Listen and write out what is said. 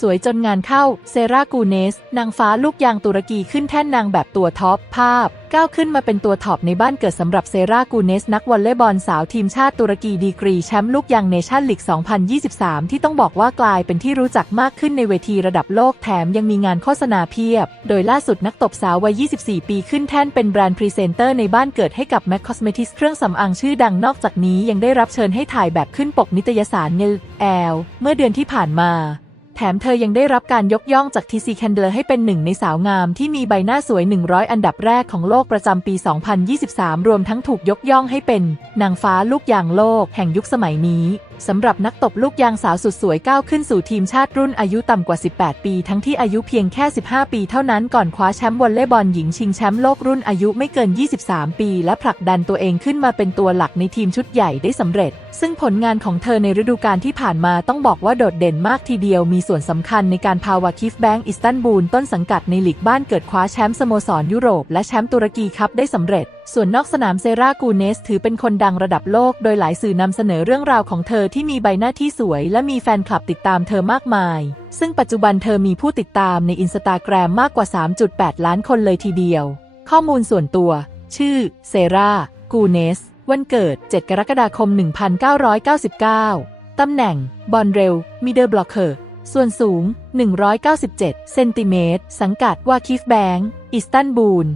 สวยจนงานเข้า เซรากูเนส นางฟ้าลูกยางตุรกีขึ้นแท่นนางแบบตัวท็อป ภาพ ก้าวขึ้นมาเป็นตัวท็อปในบ้านเกิดสำหรับเซรากูเนส นักวอลเลย์บอลสาวทีมชาติตุรกีดีกรีแชมป์ลูกยางเนชั่นลีก 2023 ที่ต้องบอกว่ากลายเป็นที่รู้จักมากขึ้นในเวทีระดับโลกแถมยังมีงานโฆษณาเพียบ โดยล่าสุดนักตบสาววัย 24 ปีขึ้นแท่นเป็นแบรนด์พรีเซนเตอร์ในบ้านเกิดให้กับ MAC Cosmetics เครื่องสำอางชื่อดังนอกจากนี้ยังได้รับเชิญให้ถ่ายแบบขึ้นปกนิตยสารเนลแอลเมื่อเดือนที่ผ่านมา แถมเธอยังได้รับการยกย่องจาก TC Candler ให้เป็นหนึ่งในสาวงามที่มีใบหน้าสวย 100 อันดับแรกของโลกประจำปี 2023 รวมทั้งถูกยกย่องให้เป็นนางฟ้าลูกยางโลกแห่งยุคสมัยนี้ สำหรับนักตบลูกยางสาวสุดสวยก้าวขึ้นสู่ทีมชาติรุ่นอายุต่ำกว่า 18 ปี ทั้งที่อายุเพียงแค่ 15 ปีเท่านั้นก่อนคว้าแชมป์วอลเลย์บอลหญิงชิงแชมป์โลกรุ่นอายุไม่เกิน 23 ปี และผลักดันตัวเองขึ้นมาเป็นตัวหลักในทีมชุดใหญ่ได้สำเร็จ ซึ่งผลงานของเธอในฤดูกาลที่ผ่านมาต้องบอกว่าโดดเด่นมากทีเดียวมีส่วนสำคัญในการพาวาคิฟแบงก์อิสตันบูลต้นสังกัดในลีกบ้านเกิดคว้าแชมป์สโมสรยุโรปและแชมป์ตุรกีคัพได้สำเร็จ ส่วนนอกสนามเซรากูเนส ถือเป็นคนดังระดับโลก โดยหลายสื่อนำเสนอเรื่องราวของเธอที่มีใบหน้าที่สวย และมีแฟนคลับติดตามเธอมากมาย ซึ่งปัจจุบันเธอมีผู้ติดตามในอินสตาแกรมมากกว่า 3.8 ล้านคนเลยทีเดียว ข้อมูลส่วนตัว ชื่อ เซรากูเนส วันเกิด 7 กรกฎาคม 1999 ตำแหน่ง บอลเร็วมิเดอร์บล็อกเกอร์ส่วนสูง 197 เซนติเมตร สังกัดวาคิฟแบงก์อิสตันบูล